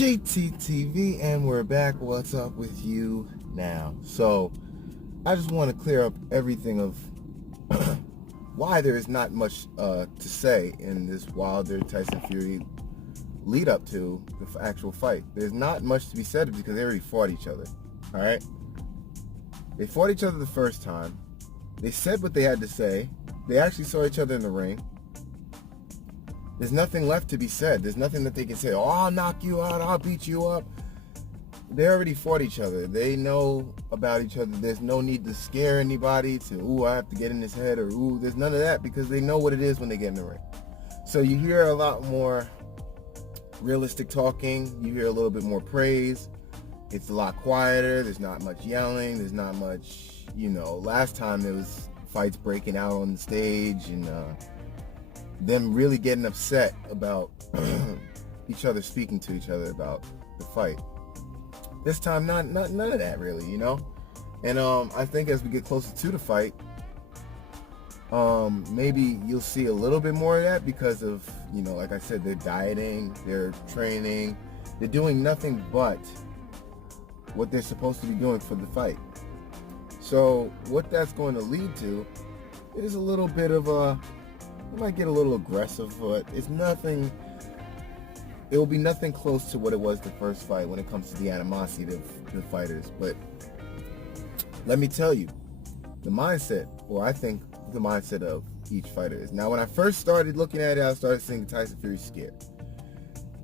GTTV, and we're back. What's up with you now? So, I just want to clear up everything of why there is not much to say in this Wilder Tyson Fury lead up to the actual fight. There's not much to be said because they already fought each other. All right, they fought each other the first time. They said what they had to say. They actually saw each other in the ring. There's nothing left to be said. There's nothing that they can say, oh, I'll knock you out, I'll beat you up. They already fought each other. They know about each other. There's no need to scare anybody to, ooh, I have to get in his head, or ooh, there's none of that, because they know what it is when they get in the ring. So you hear a lot more realistic talking. You hear a little bit more praise. It's a lot quieter. There's not much yelling. There's not much, last time there was fights breaking out on the stage and them really getting upset about each other speaking to each other about the fight. This time, none of that really, And I think as we get closer to the fight, maybe you'll see a little bit more of that because of, like I said, they're dieting, they're training, they're doing nothing but what they're supposed to be doing for the fight. So what that's going to lead to is a little bit of it might get a little aggressive, but it's nothing. It will be nothing close to what it was the first fight when it comes to the animosity of the fighters. But let me tell you, the mindset, or I think the mindset of each fighter is. Now, when I first started looking at it, I started seeing Tyson Fury scared.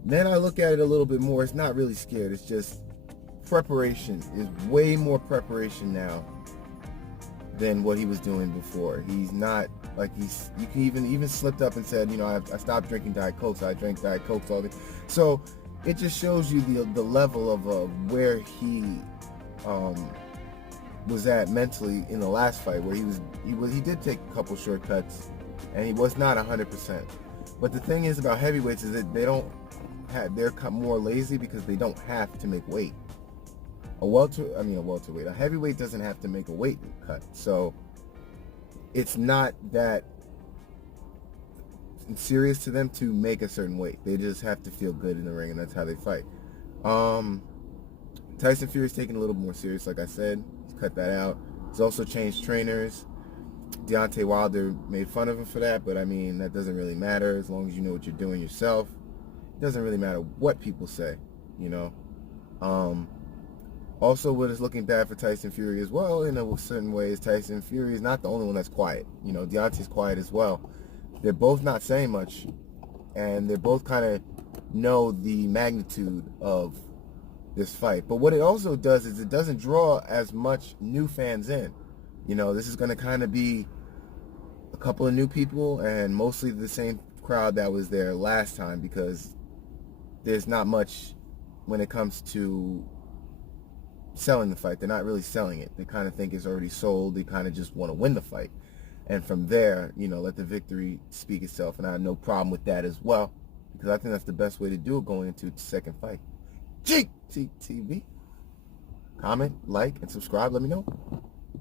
Then I look at it a little bit more. It's not really scared. It's just preparation. Is way more preparation now than what he was doing before. He's not like you can even slipped up and said, I stopped drinking Diet Coke, so I drank Diet Coke all the. So it just shows you the level of where he was at mentally in the last fight, where he did take a couple shortcuts and he was not 100%. But the thing is about heavyweights is that they're more lazy because they don't have to make weight. A welterweight. A heavyweight doesn't have to make a weight cut. So it's not that serious to them to make a certain weight. They just have to feel good in the ring, and that's how they fight. Tyson Fury's taking a little more serious, like I said. He's cut that out. He's also changed trainers. Deontay Wilder made fun of him for that, but that doesn't really matter as long as you know what you're doing yourself. It doesn't really matter what people say, Also, what is looking bad for Tyson Fury as well, in a certain way, is Tyson Fury is not the only one that's quiet. Deontay's quiet as well. They're both not saying much, and they both kind of know the magnitude of this fight. But what it also does is it doesn't draw as much new fans in. This is going to kind of be a couple of new people and mostly the same crowd that was there last time, because there's not much when it comes to selling the fight. They're not really selling it. They kind of think it's already sold. They kind of just want to win the fight, and from there, let the victory speak itself. And I have no problem with that as well, because I think that's the best way to do it going into the second fight. GTTV. Comment, like, and subscribe. Let me know.